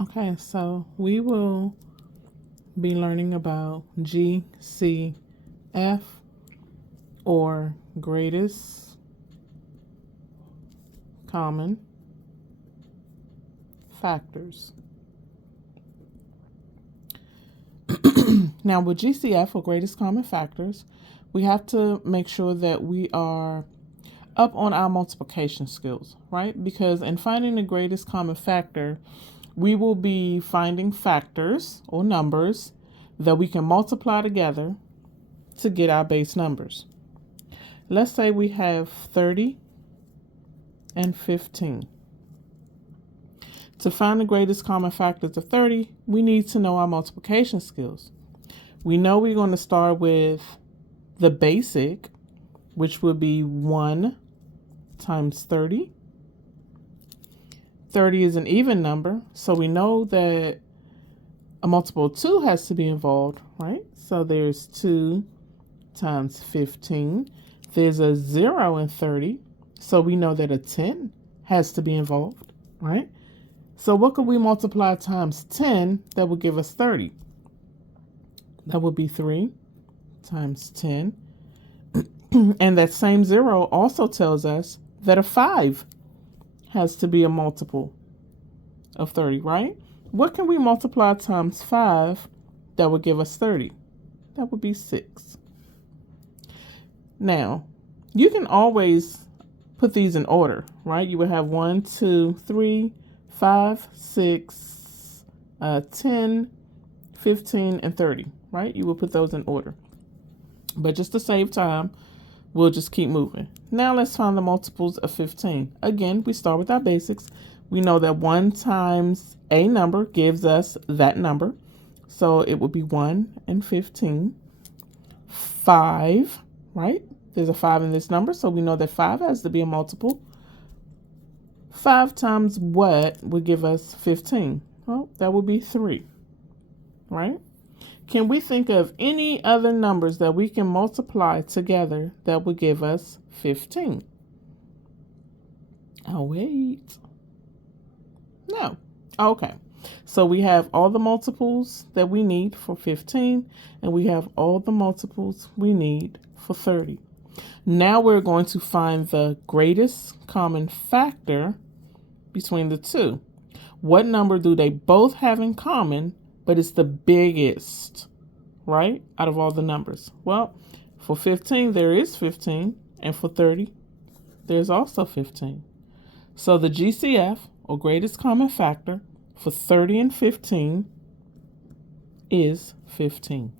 Okay, so we will be learning about GCF, or greatest common factors. Now, with GCF, or greatest common factors, we have to make sure that we are up on our multiplication skills, right? Because in finding the greatest common factor, we will be finding factors or numbers that we can multiply together to get our base numbers. Let's say we have 30 and 15. To find the greatest common factors of 30, we need to know our multiplication skills. We know we're going to start with the basic, which would be 1 times 30. 30 is an even number, so we know that a multiple of 2 has to be involved, right? So there's 2 times 15. There's a 0 in 30, so we know that a 10 has to be involved, right? So what could we multiply times 10 that would give us 30? That would be 3 times 10. And that same 0 also tells us that a 5 has to be a multiple of 30, right? What can we multiply times 5 that would give us 30? That would be 6. Now, you can always put these in order, right? You would have 1, 2, 3, 5, 6, 10, 15, and 30, right? You will put those in order. But just to save time, we'll just keep moving. Now let's find the multiples of 15. Again, we start with our basics. We know that 1 times a number gives us that number. So it would be 1 and 15. 5, right? There's a 5 in this number, so we know that 5 has to be a multiple. 5 times what would give us 15? Well, that would be 3, right? Can we think of any other numbers that we can multiply together that would give us 15? Oh, wait. No. Okay. So we have all the multiples that we need for 15, and we have all the multiples we need for 30. Now we're going to find the greatest common factor between the two. What number do they both have in common, but it's the biggest, right, out of all the numbers? Well, for 15, there is 15, and for 30, there's also 15. So the GCF, or greatest common factor, for 30 and 15 is 15.